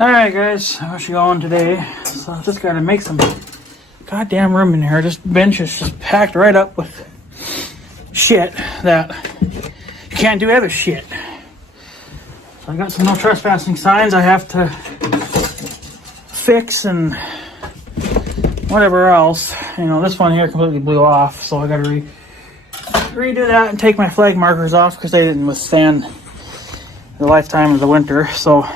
Alright guys, how's you going today? So I just gotta make some goddamn room in here. This bench is just packed right up with shit that you can't do other shit. So I got some no trespassing signs I have to fix and whatever else. You know, this one here completely blew off, so I gotta redo that and take my flag markers off because they didn't withstand the lifetime of the winter. So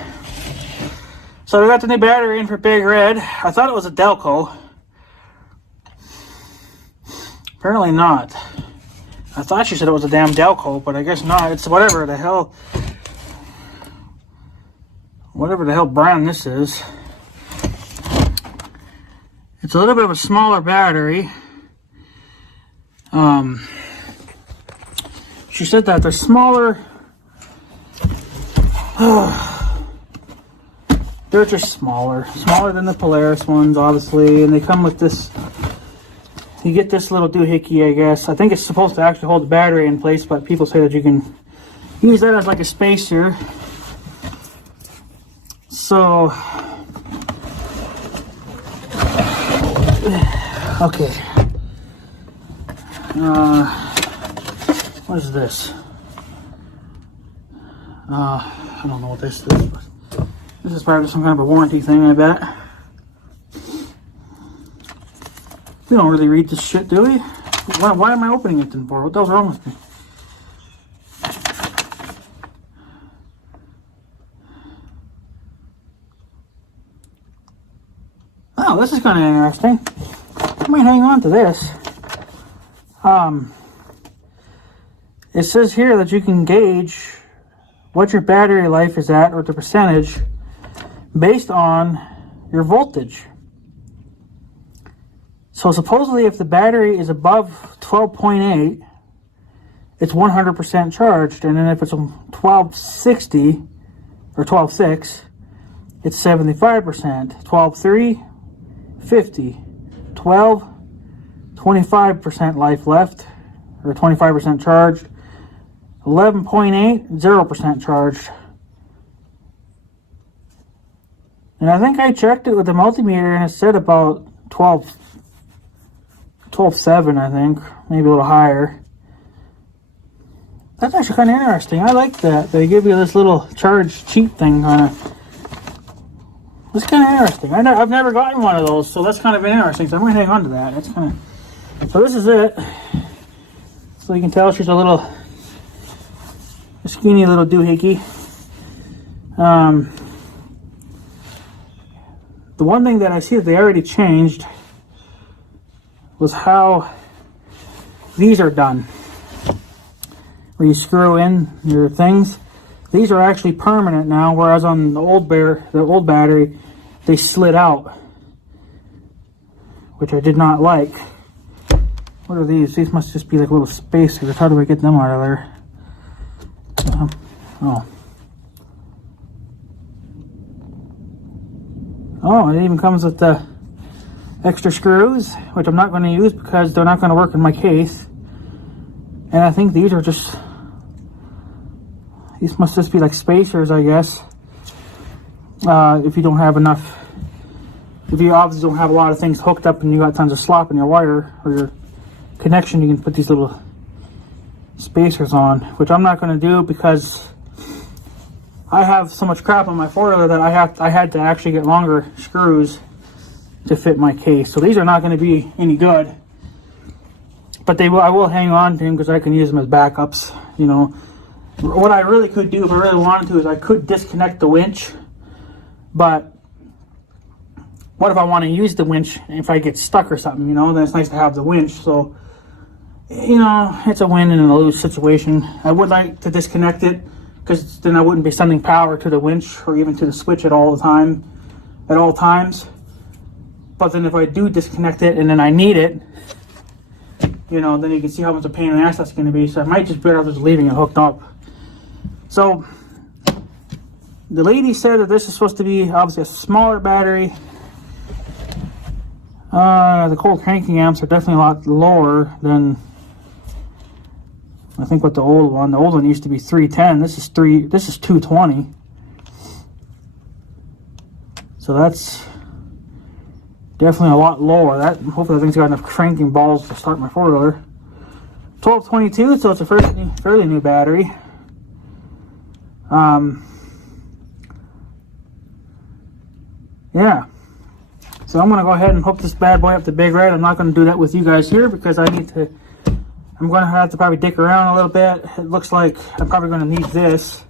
I got the new battery in for Big Red. I thought it was a Delco. Apparently not. I thought she said it was a damn Delco, but I guess not. It's whatever the hell brand this is. It's a little bit of a smaller battery. She said that they're smaller. They're just smaller than the Polaris ones, obviously, and they come with this. You get this little doohickey, I guess. I think it's supposed to actually hold the battery in place, but people say that you can use that as like a spacer. So, okay. What is this? I don't know what this is, but this is probably some kind of a warranty thing, I bet. We don't really read this shit, do we? Why am I opening it then for? What the hell's wrong with me? Oh, this is kind of interesting. I might hang on to this. It says here that you can gauge what your battery life is at, or the percentage, based on your voltage. So supposedly if the battery is above 12.8, it's 100% charged, and then if it's 1260 or 12.6, it's 75%. 12.3, 50. 12, 25% life left, or 25% charged. 11.8, 0% charged. And I think I checked it with the multimeter and it said about 12.7, I think. Maybe a little higher. That's actually kind of interesting. I like that. They give you this little charge cheat thing kind of. It's kind of interesting. I've never gotten one of those, so that's kind of interesting. So I'm going to hang on to that. That's kind of. So this is it. So you can tell she's a skinny little doohickey. The one thing that I see that they already changed was how these are done. Where you screw in your things. These are actually permanent now, whereas on the old battery, they slid out, which I did not like. What are these? These must just be like little spacers. How do I get them out of there? Oh, it even comes with the extra screws, which I'm not going to use because they're not going to work in my case. And I think these must just be like spacers, I guess. If you don't have enough, if you obviously don't have a lot of things hooked up and you got tons of slop in your wire or your connection, you can put these little spacers on, which I'm not going to do because I have so much crap on my four-wheeler that I had to actually get longer screws to fit my case. So these are not going to be any good, but I will hang on to them because I can use them as backups. You know, what I really could do if I really wanted to is I could disconnect the winch, but what if I want to use the winch if I get stuck or something? You know, then it's nice to have the winch. So, you know, it's a win and a lose situation. I would like to disconnect it because then I wouldn't be sending power to the winch or even to the switch at all times. But then if I do disconnect it and then I need it, you know, then you can see how much a pain in the ass that's going to be. So I might just better just leaving it hooked up. So the lady said that this is supposed to be obviously a smaller battery. The cold cranking amps are definitely a lot lower than I think what the old one used to be 310. This is 220. So that's definitely a lot lower. That hopefully that thing's got enough cranking balls to start my 4-wheeler. 1222, so it's a fairly new battery. Yeah. So I'm gonna go ahead and hook this bad boy up to Big Red. I'm not gonna do that with you guys here because I'm gonna have to probably dick around a little bit. It looks like I'm probably gonna need this.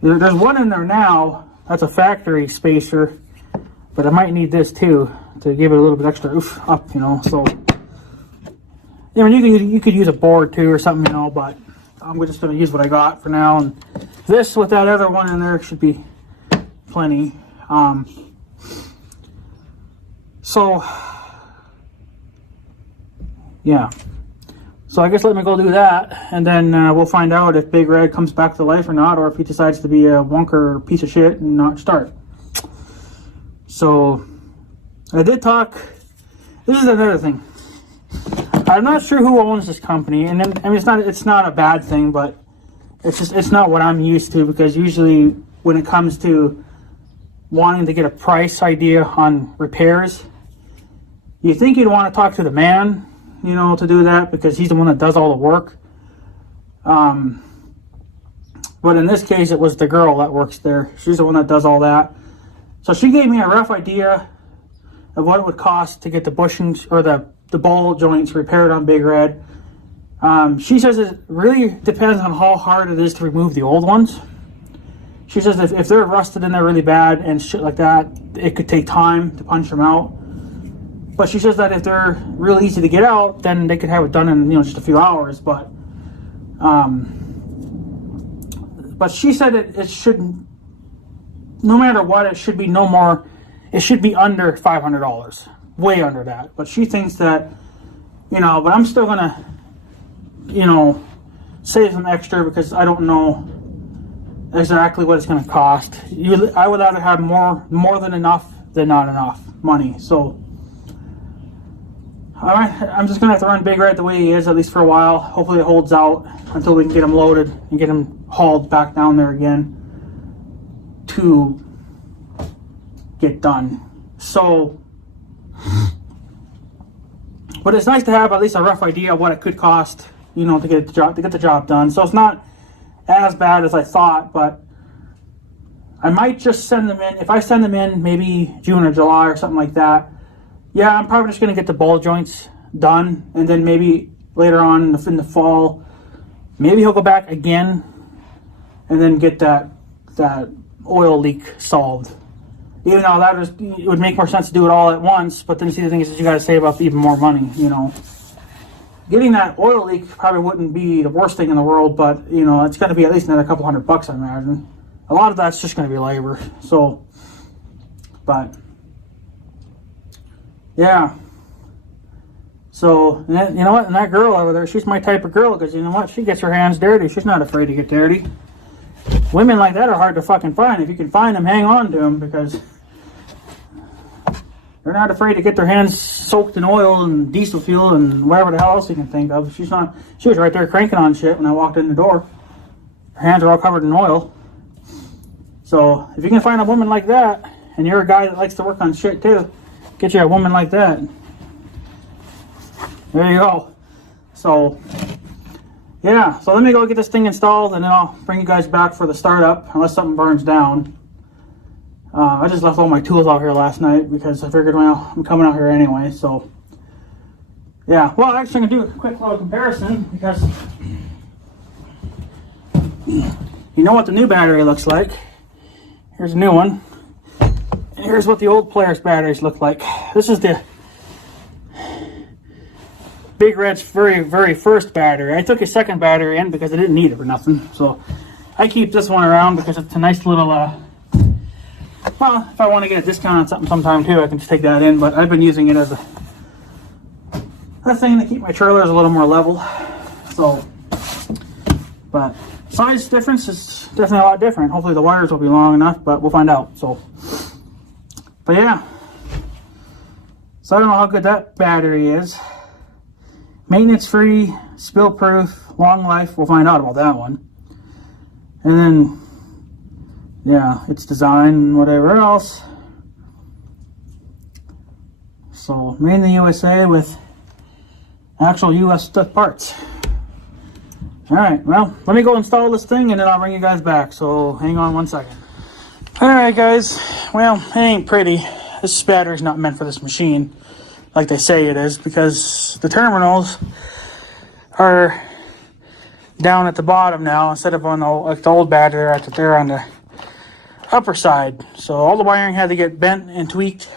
There's one in there now. That's a factory spacer, but I might need this too to give it a little bit extra oof up, you know. So, you know, you could use a board too or something, you know. But I'm just gonna use what I got for now. And this with that other one in there should be plenty. So, yeah. So I guess let me go do that, and then we'll find out if Big Red comes back to life or not, or if he decides to be a wonker piece of shit and not start. So, I did talk. This is another thing. I'm not sure who owns this company, and then, I mean it's not a bad thing, but it's not what I'm used to, because usually when it comes to wanting to get a price idea on repairs, you think you'd want to talk to the man, you know, to do that, because he's the one that does all the work. But in this case, it was the girl that works there. She's the one that does all that. So she gave me a rough idea of what it would cost to get the bushings or the ball joints repaired on Big Red. She says it really depends on how hard it is to remove the old ones. She says if they're rusted and they're really bad and shit like that, it could take time to punch them out. But she says that if they're real easy to get out, then they could have it done in, you know, just a few hours. But she said it shouldn't, no matter what, it should be no more, it should be under $500, way under that. But she thinks that, you know, but I'm still gonna, you know, save some extra because I don't know exactly what it's gonna cost. I would rather have more than enough than not enough money. So I'm just gonna have to run Big Red the way he is, at least for a while. Hopefully it holds out until we can get him loaded and get him hauled back down there again to get done. So, but it's nice to have at least a rough idea of what it could cost, you know, to get the job done. So it's not as bad as I thought, but I might just send them in. If I send them in maybe June or July or something like that, yeah, I'm probably just going to get the ball joints done, and then maybe later on in the fall, maybe he'll go back again and then get that oil leak solved. Even though it would make more sense to do it all at once, but then see, the thing is that you got to save up even more money, you know. Getting that oil leak probably wouldn't be the worst thing in the world, but, you know, it's going to be at least another couple $100, I imagine. A lot of that's just going to be labor. So, but yeah. So, you know what? And that girl over there, she's my type of girl, because you know what? She gets her hands dirty. She's not afraid to get dirty. Women like that are hard to fucking find. If you can find them, hang on to them, because they're not afraid to get their hands soaked in oil and diesel fuel and whatever the hell else you can think of. She was right there cranking on shit when I walked in the door. Her hands are all covered in oil. So, if you can find a woman like that, and you're a guy that likes to work on shit too, get you a woman like that. There you go. So, yeah. So let me go get this thing installed, and then I'll bring you guys back for the startup, unless something burns down. I just left all my tools out here last night because I figured, well, I'm coming out here anyway. So, yeah. Well, actually, I'm going to do a quick little comparison, because you know what the new battery looks like. Here's a new one. And here's what the old Polaris batteries look like. This is the Big Red's very, very first battery. I took a second battery in because I didn't need it for nothing. So I keep this one around because it's a nice little, well, if I want to get a discount on something sometime too, I can just take that in. But I've been using it as a thing to keep my trailers a little more level. So, but size difference is definitely a lot different. Hopefully the wires will be long enough, but we'll find out. So, but yeah. So I don't know how good that battery is. Maintenance free, spill proof, long life. We'll find out about that one. And then, yeah, its design and whatever else. So made in the USA with actual US parts. Alright, well, let me go install this thing and then I'll bring you guys back. So hang on 1 second. Alright guys, well, it ain't pretty. This battery's not meant for this machine like they say it is, because the terminals are down at the bottom now instead of on the, like the old battery. They're on the upper side. So all the wiring had to get bent and tweaked.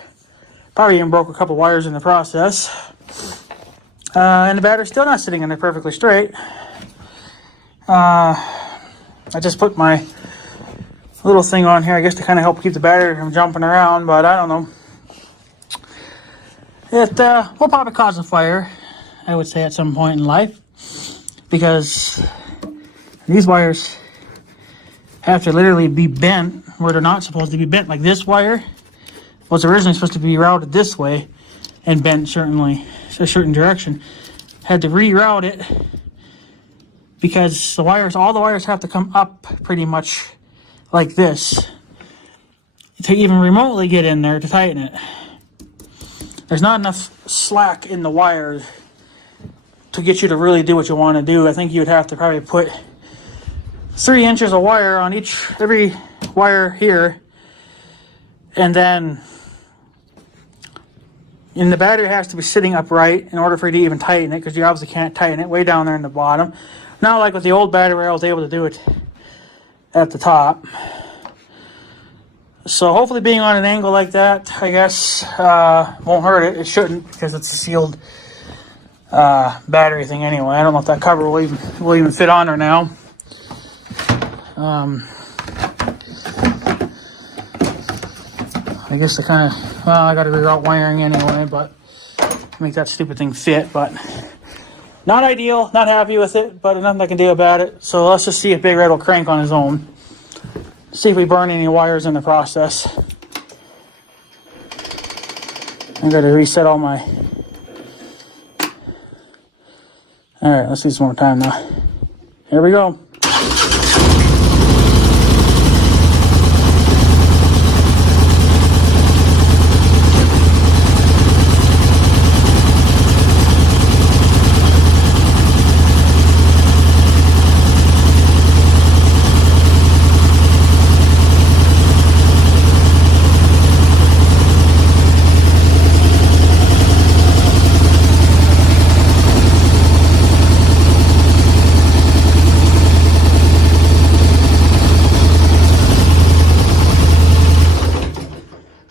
Probably even broke a couple wires in the process. And the battery's still not sitting in there perfectly straight. I just put my little thing on here, I guess, to kind of help keep the battery from jumping around, but I don't know. It will probably cause a fire, I would say, at some point in life, because these wires have to literally be bent where they're not supposed to be bent. Like this wire was originally supposed to be routed this way and bent certainly a certain direction. Had to reroute it because the wires, all the wires have to come up pretty much like this to even remotely get in there to tighten it. There's not enough slack in the wires to get you to really do what you want to do. I think you would have to probably put 3 inches of wire on every wire here, and then the battery has to be sitting upright in order for you to even tighten it, because you obviously can't tighten it way down there in the bottom. Not like with the old battery, I was able to do it at the top. So hopefully being on an angle like that, I guess, won't hurt it. It shouldn't, because it's a sealed battery thing anyway. I don't know if that cover will even fit on her now. I guess I got to reroute wiring anyway, but make that stupid thing fit. But not ideal, not happy with it, but nothing I can do about it. So let's just see if Big Red will crank on his own. See if we burn any wires in the process. I got to reset all my... Alright, let's do this one more time now. Here we go.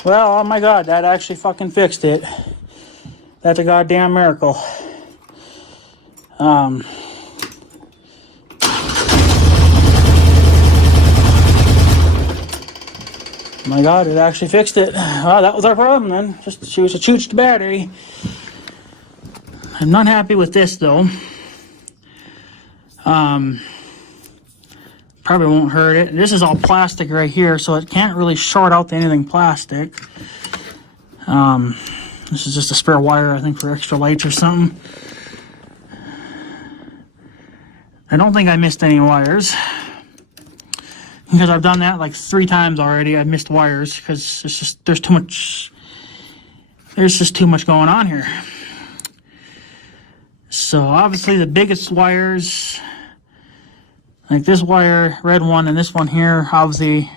Well, oh my god, that actually fucking fixed it. That's a goddamn miracle. My god, it actually fixed it. Well, that was our problem then. She was a chooched battery. I'm not happy with this though. Probably won't hurt it. This is all plastic right here, so it can't really short out to anything plastic. This is just a spare wire, I think, for extra lights or something. I don't think I missed any wires, because I've done that like 3 times already. I've missed wires because it's just there's just too much going on here. So obviously the biggest wires, like this wire, red one, and this one here, obviously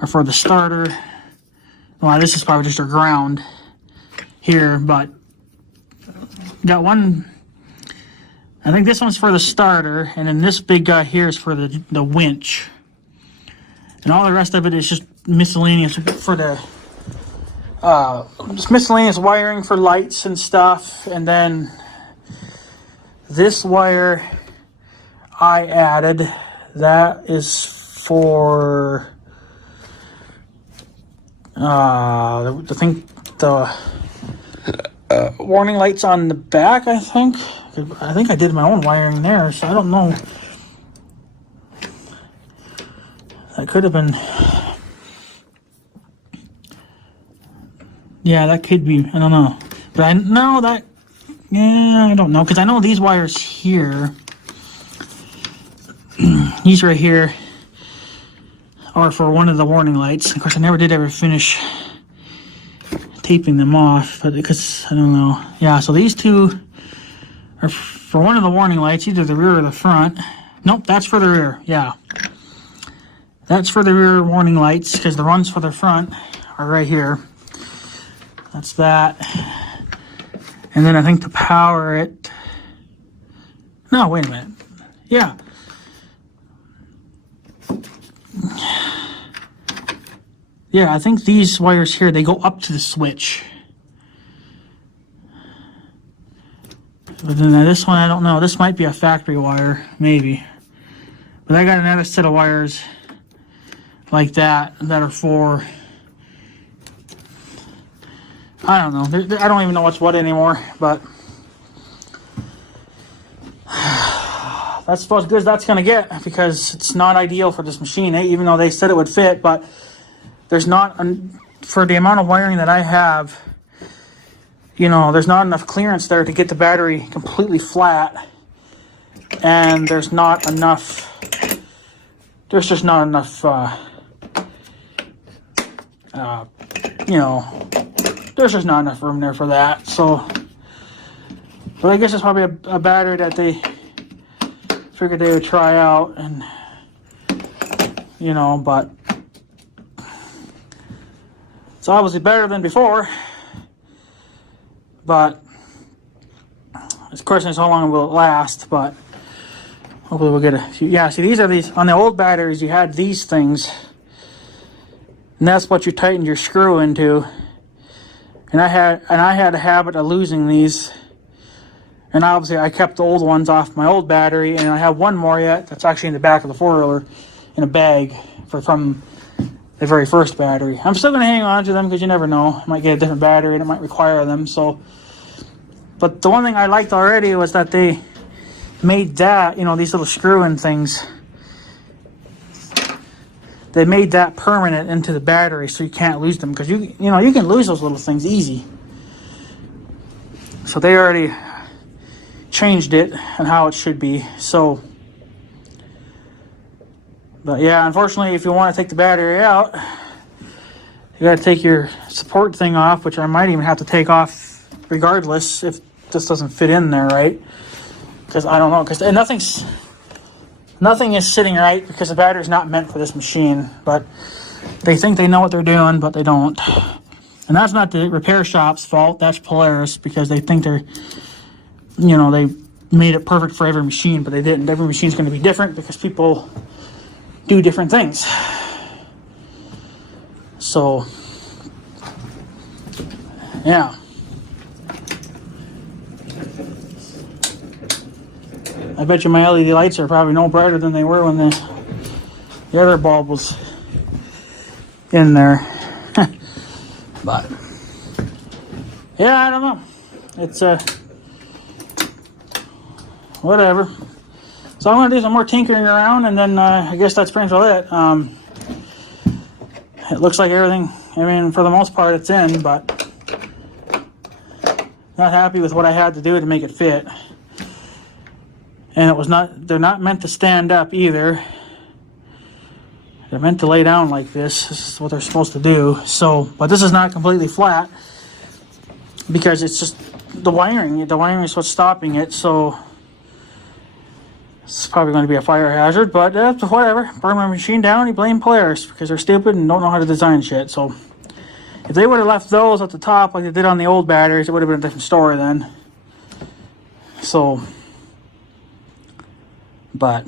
are for the starter. Well, this is probably just a ground here, but got one, I think this one's for the starter, and then this big guy here is for the winch. And all the rest of it is just miscellaneous for the, just miscellaneous wiring for lights and stuff. And then this wire I added, that is for the warning lights on the back. I think I did my own wiring there, so I don't know. That could have been, yeah, that could be, I don't know. But I know that, yeah, I don't know, because I know these wires here, these right here, are for one of the warning lights. Of course, I never did ever finish taping them off, but because I don't know. Yeah, so these two are for one of the warning lights, either the rear or the front. Nope, that's for the rear. Yeah, that's for the rear warning lights, because the ones for the front are right here. That's that. And then I think to power it. No, wait a minute. Yeah. Yeah, I think these wires here, they go up to the switch. But then this one, I don't know. This might be a factory wire, maybe. But I got another set of wires like that are for, I don't know. I don't even know what's what anymore, but that's about as good as that's going to get, because it's not ideal for this machine, even though they said it would fit, but there's not, for the amount of wiring that I have, you know, there's not enough clearance there to get the battery completely flat, and there's not enough, there's just not enough, you know, there's just not enough room there for that. So, but I guess it's probably a battery that they figured they would try out, and, you know, but it's obviously better than before, but of course, it's how long will it last, but hopefully we'll get a few. Yeah, see, these on the old batteries, you had these things, and that's what you tightened your screw into, and I had a habit of losing these, and obviously I kept the old ones off my old battery, and I have one more yet that's actually in the back of the four-wheeler in a bag from the very first battery. I'm still going to hang on to them because you never know. I might get a different battery and it might require them. So, but the one thing I liked already was that they made that, you know, these little screw-in things, they made that permanent into the battery so you can't lose them, because you know, you can lose those little things easy. So they already changed it and how it should be. So, but yeah, unfortunately, if you want to take the battery out, you got to take your support thing off, which I might even have to take off regardless if this doesn't fit in there right. Because I don't know, because nothing is sitting right, because the battery's not meant for this machine. But they think they know what they're doing, but they don't. And that's not the repair shop's fault. That's Polaris, because they think they're, you know, they made it perfect for every machine, but they didn't. Every machine's going to be different because people do different things. So, yeah. I bet you my LED lights are probably no brighter than they were when the other bulb was in there. But, yeah, I don't know. It's, whatever. So I'm going to do some more tinkering around, and then I guess that's pretty much it. It looks like everything, I mean, for the most part, it's in, but not happy with what I had to do to make it fit. And it was not, they're not meant to stand up either. They're meant to lay down like this. This is what they're supposed to do. So, but this is not completely flat, because it's just the wiring. The wiring is what's stopping it, so it's probably going to be a fire hazard, but whatever. Burn my machine down, you blame Polaris, because they're stupid and don't know how to design shit. So if they would have left those at the top like they did on the old batteries, it would have been a different story then. So, but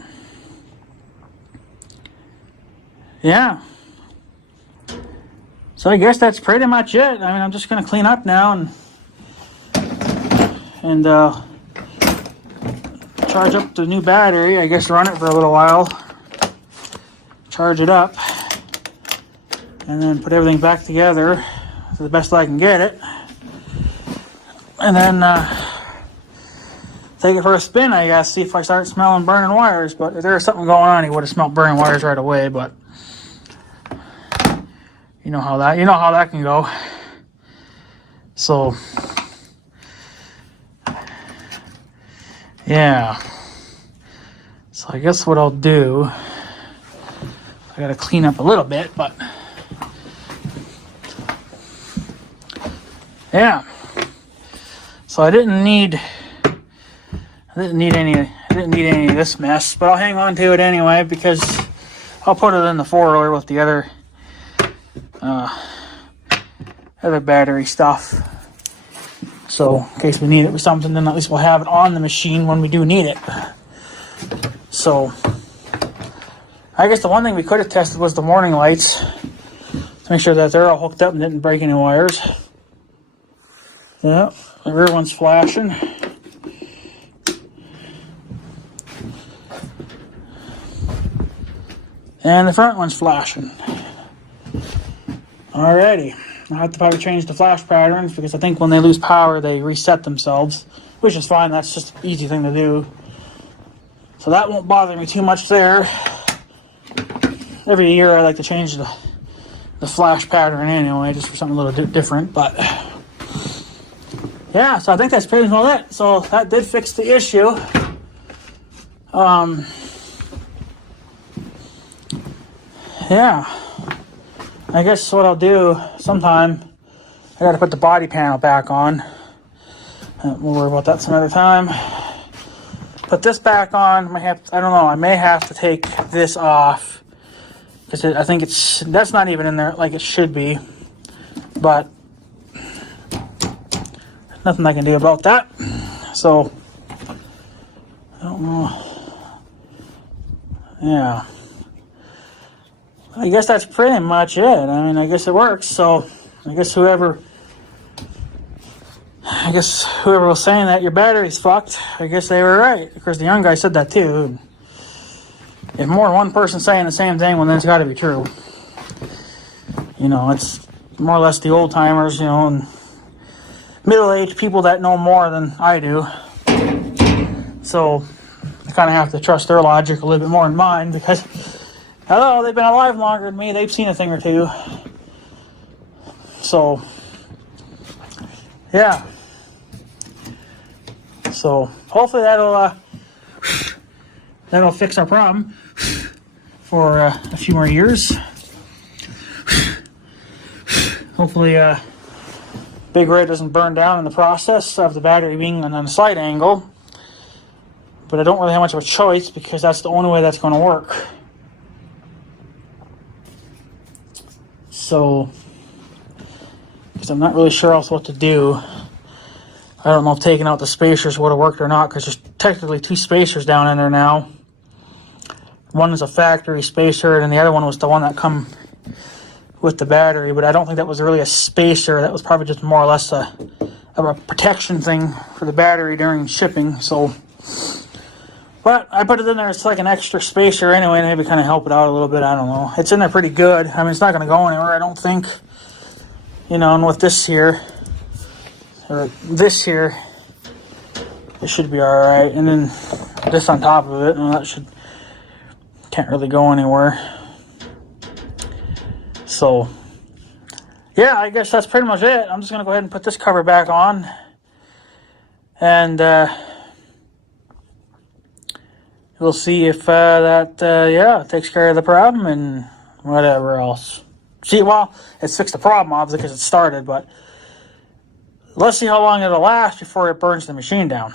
yeah. So I guess that's pretty much it. I mean, I'm just going to clean up now and charge up the new battery. I guess run it for a little while, charge it up, and then put everything back together to the best I can get it, and then take it for a spin, I guess, see if I start smelling burning wires. But if there was something going on, he would have smelled burning wires right away. But you know how that can go. So yeah, so I guess what I'll do, I gotta clean up a little bit, but yeah. So I didn't need any of this mess, but I'll hang on to it anyway because I'll put it in the 4-wheeler with the other battery stuff. So in case we need it for something, then at least we'll have it on the machine when we do need it. So I guess the one thing we could have tested was the warning lights to make sure that they're all hooked up and didn't break any wires. Yep, the rear one's flashing. And the front one's flashing. Alrighty. I have to probably change the flash patterns because I think when they lose power, they reset themselves, which is fine. That's just an easy thing to do. So that won't bother me too much there. Every year I like to change the flash pattern anyway, just for something a little different. But yeah, so I think that's pretty much it. So that did fix the issue. Yeah, I guess what I'll do sometime, I gotta put the body panel back on. We'll worry about that some other time. Put this back on. I don't know, I may have to take this off because I think that's not even in there like it should be. But nothing I can do about that. So I don't know. Yeah. I guess that's pretty much it. I mean, I guess it works. So I guess whoever was saying that your battery's fucked, I guess they were right. Of course, the young guy said that too. If more than one person saying the same thing, well, then it's got to be true. You know, it's more or less the old timers, you know, and middle-aged people that know more than I do. So I kind of have to trust their logic a little bit more than mine because, hello, they've been alive longer than me. They've seen a thing or two. So, yeah. So hopefully that'll fix our problem for a few more years. Hopefully Big Red doesn't burn down in the process of the battery being on a side angle. But I don't really have much of a choice because that's the only way that's going to work. So, because I'm not really sure else what to do. I don't know if taking out the spacers would have worked or not because there's technically 2 spacers down in there now. One is a factory spacer and the other one was the one that come with the battery, but I don't think that was really a spacer. That was probably just more or less a protection thing for the battery during shipping. So, but I put it in there. It's like an extra spacer anyway, to maybe kind of help it out a little bit. I don't know. It's in there pretty good. I mean, it's not going to go anywhere, I don't think. You know, and with this here, or this here, it should be all right. And then this on top of it, well, that can't really go anywhere. So, yeah, I guess that's pretty much it. I'm just going to go ahead and put this cover back on. And we'll see if that takes care of the problem and whatever else. See, well, it's fixed the problem, obviously, because it started, but let's see how long it'll last before it burns the machine down.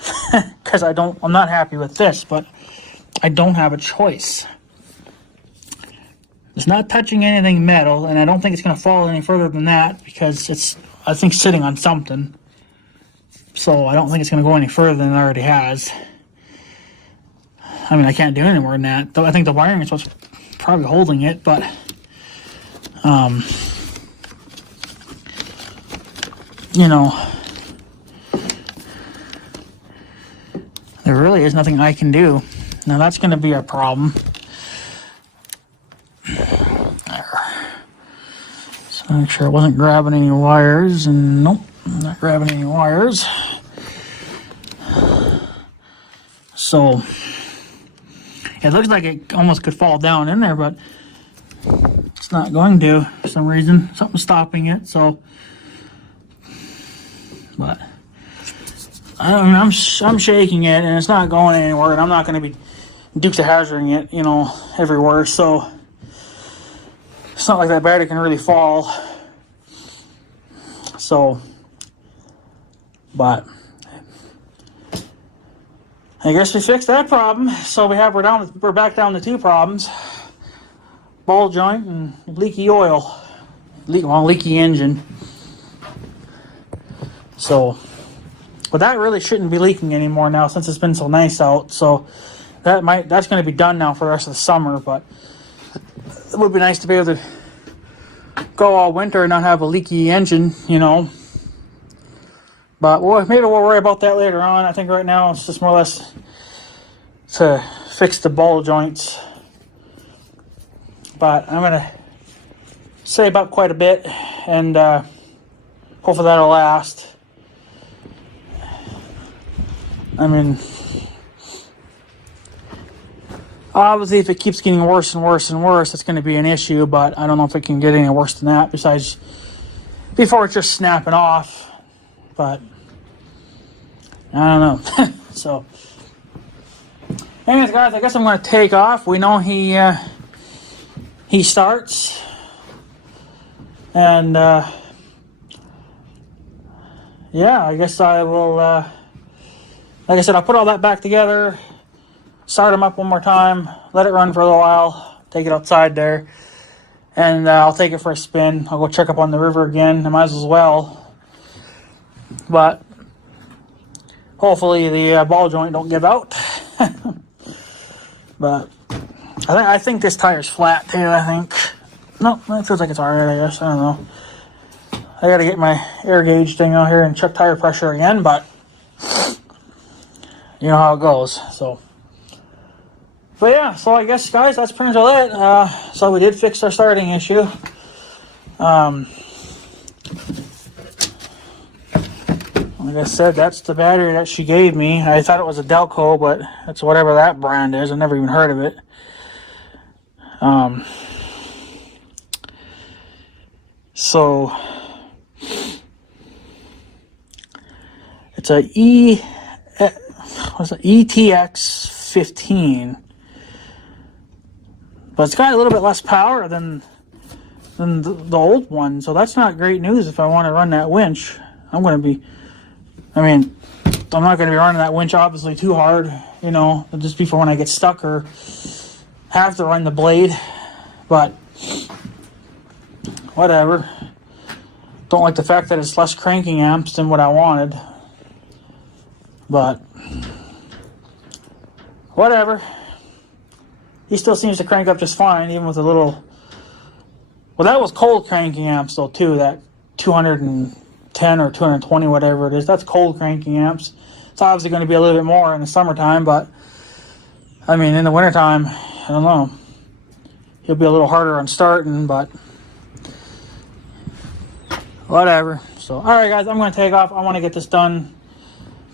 Because I'm not happy with this, but I don't have a choice. It's not touching anything metal, and I don't think it's going to fall any further than that because it's, I think, sitting on something. So I don't think it's going to go any further than it already has. I mean, I can't do any more than that. Though I think the wiring is what's probably holding it, but you know, there really is nothing I can do. Now that's going to be a problem. There. So make sure I wasn't grabbing any wires, and nope, I'm not grabbing any wires. So it looks like it almost could fall down in there, but it's not going to for some reason. Something's stopping it. So, but I'm shaking it, and it's not going anywhere, and I'm not going to be Dukes of Hazzarding it, you know, everywhere. So it's not like that battery can really fall. So But I guess we fixed that problem. So we're back down to 2 problems: ball joint and leaky oil, leaky engine. So, but that really shouldn't be leaking anymore now since it's been so nice out. So that's going to be done now for the rest of the summer. But it would be nice to be able to go all winter and not have a leaky engine, you know. But maybe we'll worry about that later on. I think right now it's just more or less to fix the ball joints. But I'm gonna say about quite a bit, and hopefully that'll last. I mean, obviously, if it keeps getting worse and worse and worse, it's going to be an issue, but I don't know if it can get any worse than that, besides before it's just snapping off. But I don't know. So, anyways, guys, I guess I'm going to take off. We know he starts, and yeah, I guess I will. Like I said, I'll put all that back together, start them up one more time, let it run for a little while, take it outside there, and I'll take it for a spin. I'll go check up on the river again. I might as well. But hopefully the ball joint don't give out. But I think this tire's flat too, I think. No, it feels like it's alright, I guess. I don't know. I gotta get my air gauge thing out here and check tire pressure again, but you know how it goes. But yeah, so I guess, guys, that's pretty much it. So we did fix our starting issue. Like I said, that's the battery that she gave me. I thought it was a Delco, but it's whatever that brand is. I've never even heard of it. So it's a ETX 15, but it's got a little bit less power than the old one, so that's not great news if I want to run that winch. I'm not going to be running that winch obviously too hard, you know, just before when I get stuck or have to run the blade, but whatever. Don't like the fact that it's less cranking amps than what I wanted, but whatever. He still seems to crank up just fine, even with a little. Well, that was cold cranking amps though too. That 210 or 220, whatever it is. That's cold cranking amps. It's obviously going to be a little bit more in the summertime, but I mean, in the wintertime, I don't know. He'll be a little harder on starting, but whatever. So, all right, guys, I'm going to take off. I want to get this done.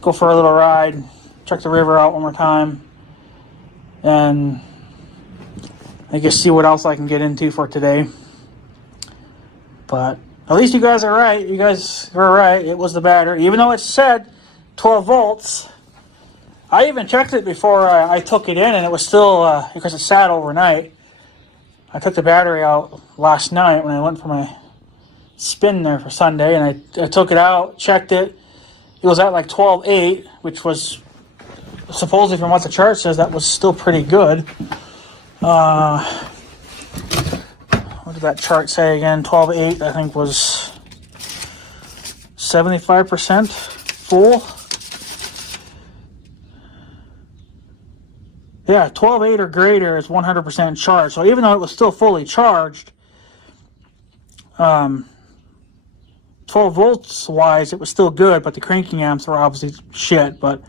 Go for a little ride. Check the river out one more time, and I guess see what else I can get into for today. But at least you guys are right. You guys were right. It was the battery, even though it said 12 volts. I even checked it before I took it in, and it was still because it sat overnight. I took the battery out last night when I went for my spin there for Sunday, and I took it out, checked it. It was at like 12.8, which was supposedly from what the chart says, that was still pretty good. What did that chart say again? 12.8, I think, was 75% full. Yeah, 12.8 or greater is 100% charged. So even though it was still fully charged, 12 volts wise, it was still good, but the cranking amps were obviously shit. And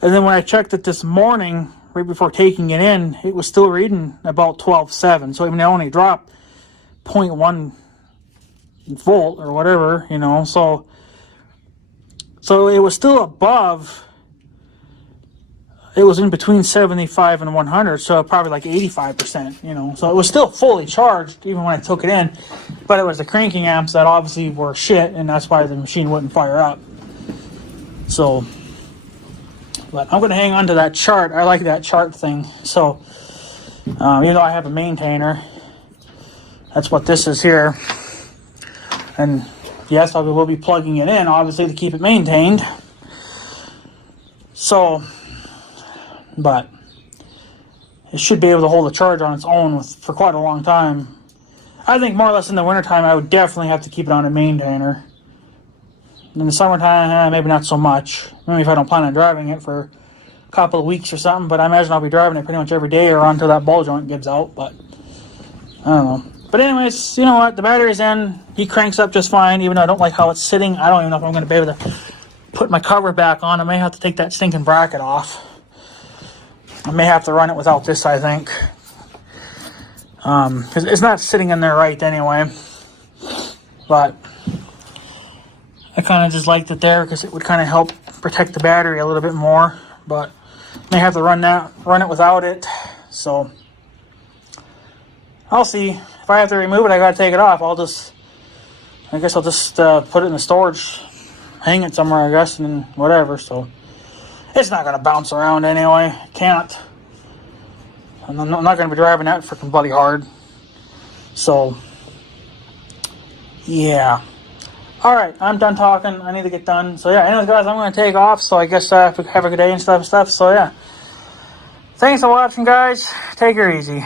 then when I checked it this morning, right before taking it in, it was still reading about 12.7. So even though it only dropped 0.1 volt or whatever, you know, so it was still above. It was in between 75 and 100, so probably like 85%, you know. So it was still fully charged even when I took it in, but it was the cranking amps that obviously were shit, and that's why the machine wouldn't fire up. So, but I'm going to hang on to that chart. I like that chart thing. So, even though I have a maintainer, that's what this is here. And yes, I will be plugging it in, obviously, to keep it maintained. So, but it should be able to hold a charge on its own for quite a long time. I think more or less in the wintertime, I would definitely have to keep it on a maintainer. In the summertime, maybe not so much. Maybe if I don't plan on driving it for a couple of weeks or something, but I imagine I'll be driving it pretty much every day or until that ball joint gives out, but I don't know. But anyways, you know what? The battery's in. He cranks up just fine, even though I don't like how it's sitting. I don't even know if I'm going to be able to put my cover back on. I may have to take that stinking bracket off. I may have to run it without this, I think. Because it's not sitting in there right anyway. But I kind of just liked it there because it would kind of help protect the battery a little bit more. But may have to run it without it. So I'll see. If I have to remove it, I gotta take it off. I guess I'll just put it in the storage, hang it somewhere, I guess, and whatever. So it's not gonna bounce around anyway. Can't. And I'm not gonna be driving that freaking bloody hard. So yeah. All right, I'm done talking. I need to get done. So yeah, anyways, guys, I'm gonna take off. So I guess have a good day and stuff. So yeah, thanks for watching, guys. Take her easy.